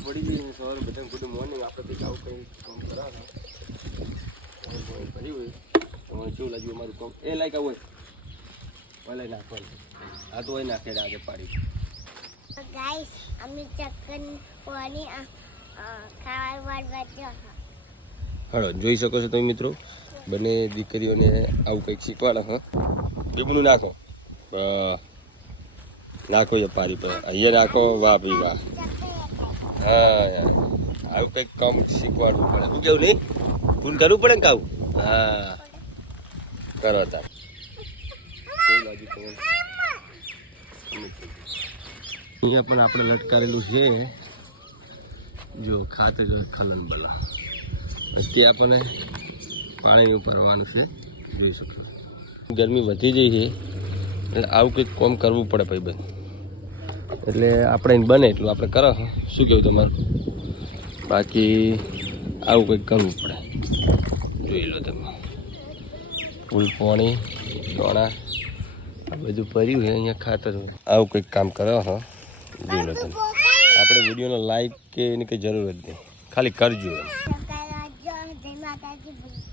પડી ગઈ સવારે બધા ગુડ મોર્નિંગ આપણે કંઈક આવું કંઈ કામ કરાવે ભર્યું હોય તમારે શું લાગ્યું અમારું કામ એ લાયક આવું હોય ભલે નાખવાનું આ તો હોય નાખે આગળ પાડી ગાઈસ અમે ચક્કન પાણી ખાવા વાળવા જો હાલો જોઈ શકો છો તમે મિત્રો બંને દીકરીઓને આવું કંઈક શીખવાડે હા બીબનું નાખો નાખો એ પારી પર અહીંયા નાખો વાહ ભાઈ વાહ હા યાર આવું કંઈક કામ શીખવાડવું પડે શું કેવું નહીં ફૂલ કરવું પડે ને કાવું હા કરો તાર અહીંયા પણ આપણે લટકારેલું છે જો ખાતે જો ખલન બના તે આપણને પાણીનું ભરવાનું છે જોઈ શકો ગરમી વધી જઈ છે એટલે આવું કંઈક કામ કરવું પડે ભાઈ બંધ એટલે આપણે બને એટલું આપણે કરો શું કહેવું તમારું બાકી આવું કંઈક કરવું પડે જોઈ લો તમે ફૂલ પાણી દોણા આ બધું ભર્યું છે અહીંયા ખાતર આવું કંઈક કામ કરો હા જોઈ લો તમે આપણે વિડીયોનો લાઈક કે એની કંઈ જરૂર જ નહીં ખાલી કરજો જય માતાજી